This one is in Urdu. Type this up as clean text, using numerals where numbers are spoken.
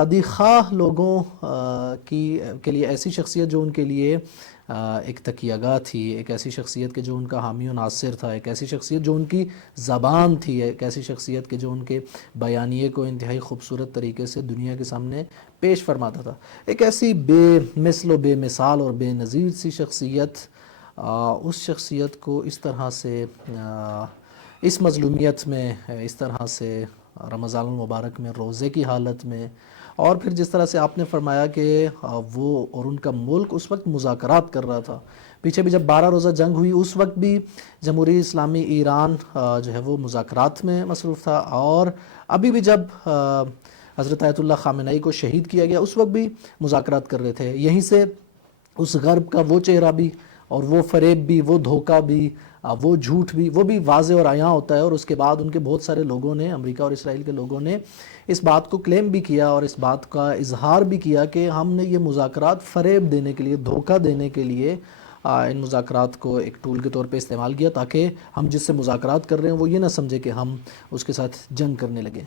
آزادی خواہ لوگوں کے لیے ایسی شخصیت جو ان کے لیے ایک تکیہ گاہ تھی، ایک ایسی شخصیت کہ جو ان کا حامی و ناصر تھا، ایک ایسی شخصیت جو ان کی زبان تھی، ایک ایسی شخصیت کہ جو ان کے بیانیے کو انتہائی خوبصورت طریقے سے دنیا کے سامنے پیش فرماتا تھا، ایک ایسی بے مثل و بے مثال اور بے نظیر سی شخصیت، اس شخصیت کو اس طرح سے اس مظلومیت میں، اس طرح سے رمضان المبارک میں روزے کی حالت میں، اور پھر جس طرح سے آپ نے فرمایا کہ وہ اور ان کا ملک اس وقت مذاکرات کر رہا تھا، پیچھے بھی جب 12 روزہ جنگ ہوئی اس وقت بھی جمہوری اسلامی ایران جو ہے وہ مذاکرات میں مصروف تھا، اور ابھی بھی جب حضرت آیت اللہ خامنہئی کو شہید کیا گیا اس وقت بھی مذاکرات کر رہے تھے۔ یہیں سے اس غرب کا وہ چہرہ بھی اور وہ فریب بھی، وہ دھوکہ بھی، وہ جھوٹ بھی، وہ بھی واضح اور عیاں ہوتا ہے، اور اس کے بعد ان کے بہت سارے لوگوں نے، امریکہ اور اسرائیل کے لوگوں نے اس بات کو کلیم بھی کیا اور اس بات کا اظہار بھی کیا کہ ہم نے یہ مذاکرات فریب دینے کے لیے، دھوکہ دینے کے لیے ان مذاکرات کو ایک ٹول کے طور پہ استعمال کیا، تاکہ ہم جس سے مذاکرات کر رہے ہیں وہ یہ نہ سمجھے کہ ہم اس کے ساتھ جنگ کرنے لگے۔